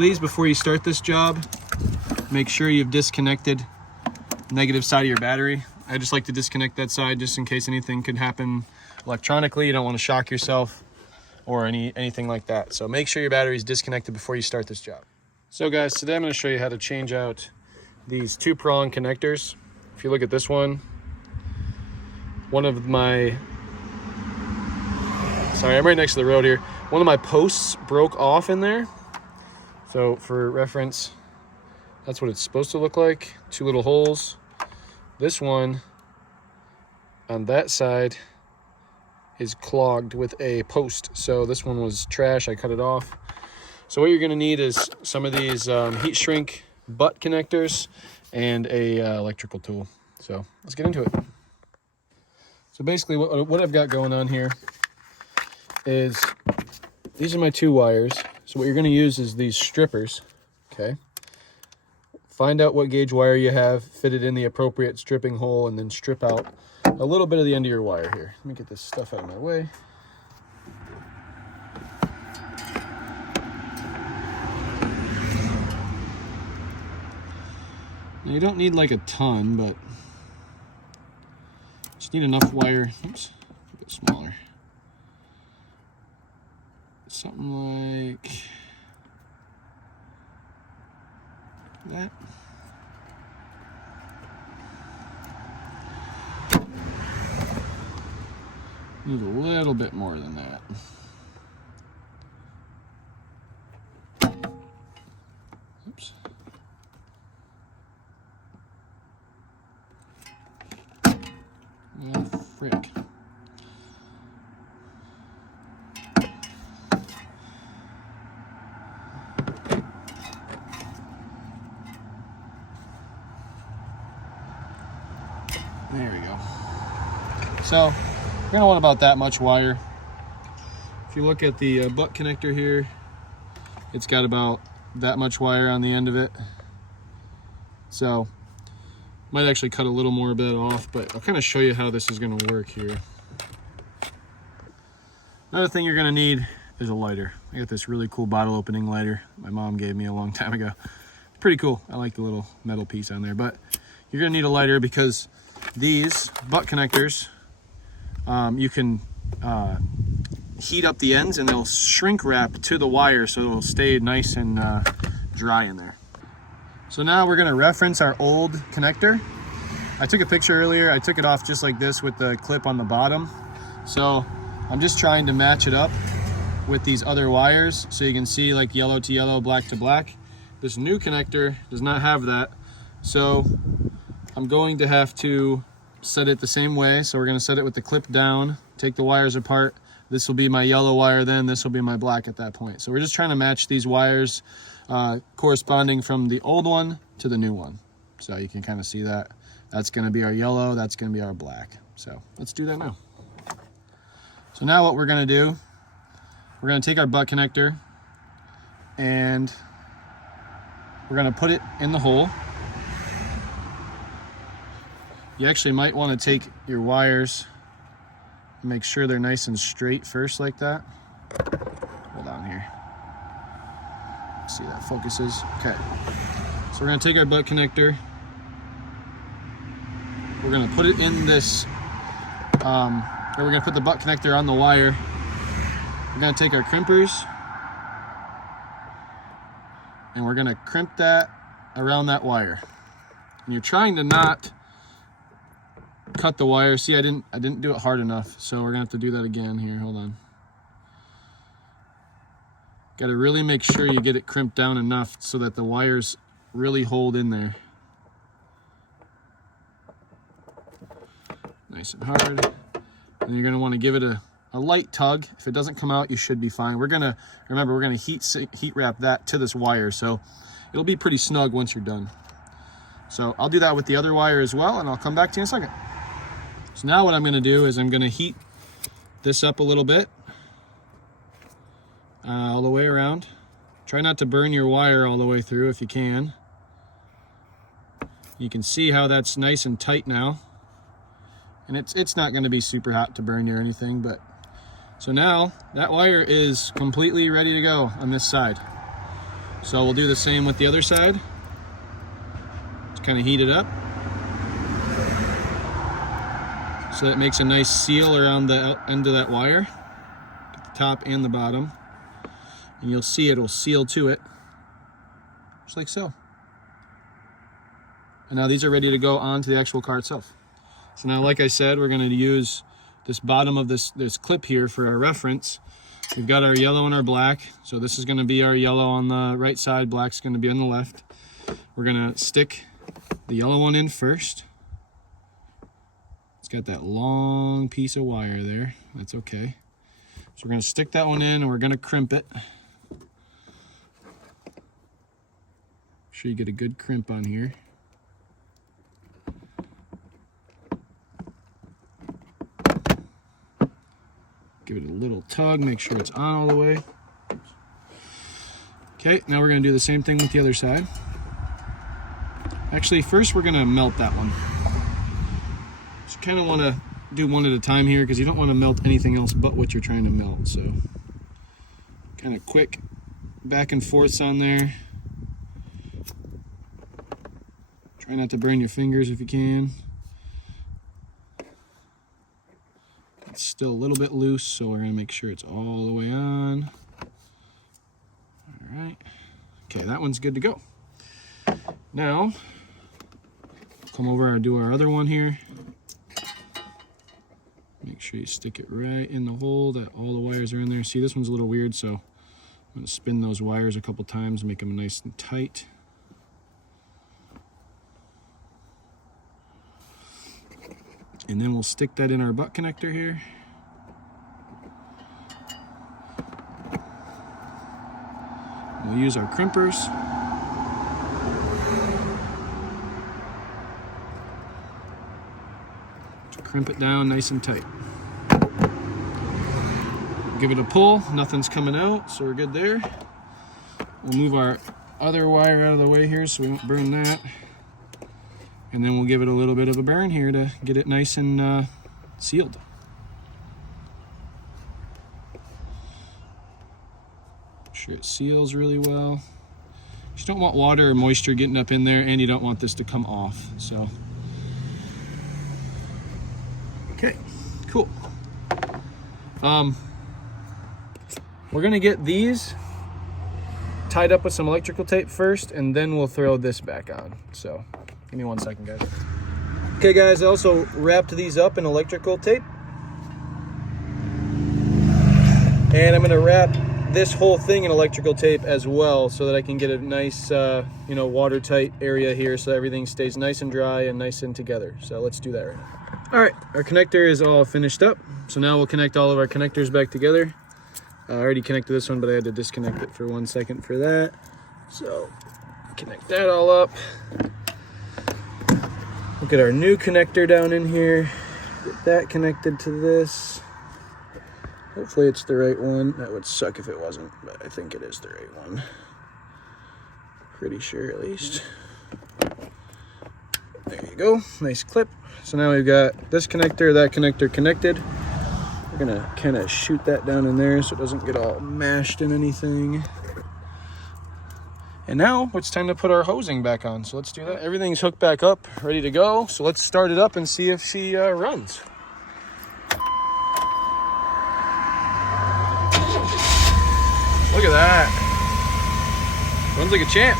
Please, before you start this job, make sure you've disconnected the negative side of your battery. I just like to disconnect that side just in case anything could happen electronically. You don't want to shock yourself or anything like that. So make sure your battery is disconnected before you start this job. So guys, today I'm going to show you how to change out these 2 prong connectors. If you look at this one, I'm right next to the road here. One of my posts broke off in there. So for reference, that's what it's supposed to look like. 2 little holes. This one on that side is clogged with a post. So this one was trash, I cut it off. So what you're gonna need is some of these heat shrink butt connectors and a electrical tool. So let's get into it. So basically what I've got going on here is these are my 2 wires. So what you're going to use is these strippers, okay? Find out what gauge wire you have, fit it in the appropriate stripping hole, and then strip out a little bit of the end of your wire here. Let me get this stuff out of my way. Now you don't need like a ton, but just need enough wire. Oops, a bit smaller. Something like that. Need a little bit more than that. Oops. Ah, frick. There we go. So you're gonna want about that much wire. If you look at the butt connector here, it's got about that much wire on the end of it. So might actually cut a little more bit off, but I'll kind of show you how this is gonna work here. Another thing you're gonna need is a lighter. I got this really cool bottle opening lighter my mom gave me a long time ago. It's pretty cool. I like the little metal piece on there, but you're gonna need a lighter because these butt connectors, you can heat up the ends and they'll shrink wrap to the wire so it'll stay nice and dry in there. So now we're gonna reference our old connector. I took a picture earlier. I took it off just like this with the clip on the bottom. So I'm just trying to match it up with these other wires so you can see like yellow to yellow, black to black. This new connector does not have that. So I'm going to have to set it the same way. So we're going to set it with the clip down, take the wires apart. This will be my yellow wire then, this will be my black at that point. So we're just trying to match these wires corresponding from the old one to the new one. So you can kind of see that. That's going to be our yellow, that's going to be our black. So let's do that now. So now what we're going to do, we're going to take our butt connector and we're going to put it in the hole. You actually might want to take your wires and make sure they're nice and straight first like that. Hold on here. See, that focuses. Okay. So we're going to take our butt connector. We're going to put it in this, or we're going to put the butt connector on the wire. We're going to take our crimpers and we're going to crimp that around that wire. And you're trying to not cut the wire. See, I didn't do it hard enough, so we're gonna have to do that again here. Hold on. Got to really make sure you get it crimped down enough so that the wires really hold in there. Nice and hard. And you're gonna want to give it a light tug. If it doesn't come out, you should be fine. Remember, we're gonna heat wrap that to this wire, so it'll be pretty snug once you're done. So I'll do that with the other wire as well, and I'll come back to you in a second. So now what I'm going to do is I'm going to heat this up a little bit all the way around. Try not to burn your wire all the way through if you can. You can see how that's nice and tight now. And it's not going to be super hot to burn you or anything, but so now that wire is completely ready to go on this side. So we'll do the same with the other side. Just kind of heat it up. So that makes a nice seal around the end of that wire, at the top and the bottom. And you'll see it'll seal to it, just like so. And now these are ready to go onto the actual car itself. So now, like I said, we're going to use this bottom of this clip here for our reference. We've got our yellow and our black. So this is going to be our yellow on the right side, black's going to be on the left. We're going to stick the yellow one in first. It's got that long piece of wire there. That's okay. So we're going to stick that one in and we're going to crimp it. Make sure you get a good crimp on here. Give it a little tug, make sure it's on all the way. Okay, now we're going to do the same thing with the other side. Actually, first we're going to melt that one. Just kind of want to do one at a time here because you don't want to melt anything else but what you're trying to melt. So kind of quick back and forths on there. Try not to burn your fingers if you can. It's still a little bit loose, so we're going to make sure it's all the way on. All right. Okay, that one's good to go. Now, come over and do our other one here. Make sure you stick it right in the hole that all the wires are in there. See, this one's a little weird, so I'm going to spin those wires a couple times, make them nice and tight. And then we'll stick that in our butt connector here. We'll use our crimpers. To crimp it down nice and tight. Give it a pull, nothing's coming out, so we're good there. We'll move our other wire out of the way here so we won't burn that. And then we'll give it a little bit of a burn here to get it nice and sealed. Make sure it seals really well. You just don't want water or moisture getting up in there, and you don't want this to come off. So, okay, cool. We're gonna get these tied up with some electrical tape first, and then we'll throw this back on. So. Give me 1 second, guys. Okay, guys, I also wrapped these up in electrical tape. And I'm going to wrap this whole thing in electrical tape as well so that I can get a nice, watertight area here so everything stays nice and dry and nice and together. So let's do that right now. All right, our connector is all finished up. So now we'll connect all of our connectors back together. I already connected this one, but I had to disconnect it for 1 second for that. So connect that all up. Look at our new connector down in here. Get that connected to this. Hopefully it's the right one. That would suck if it wasn't, but I think it is the right one. Pretty sure at least. There you go, nice clip. So now we've got this connector, that connector connected. We're gonna kind of shoot that down in there so it doesn't get all mashed in anything. And now it's time to put our hosing back on. So let's do that. Everything's hooked back up, ready to go. So let's start it up and see if she runs. Look at that. Runs like a champ.